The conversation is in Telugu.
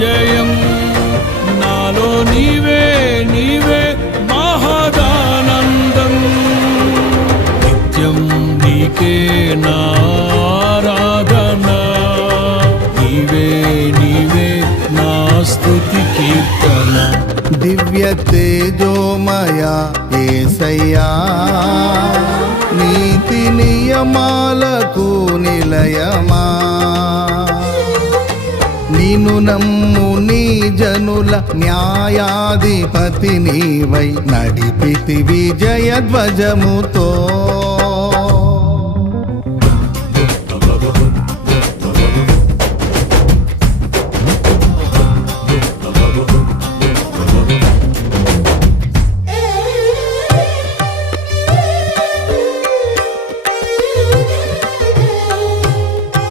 జయం నాలో నీవే నీవే మహదానందం. నిత్యం నీకే నారాధన నీవే నీవే నా స్థుతి కీర్తన. దివ్య తేజోమయ ఏసయ్యా నీతి నియమాలకు నిలయమా? నిను నమ్ము నీ జనుల న్యాయాధిపతి నీవై. నడిపితి విజయ ధ్వజముతో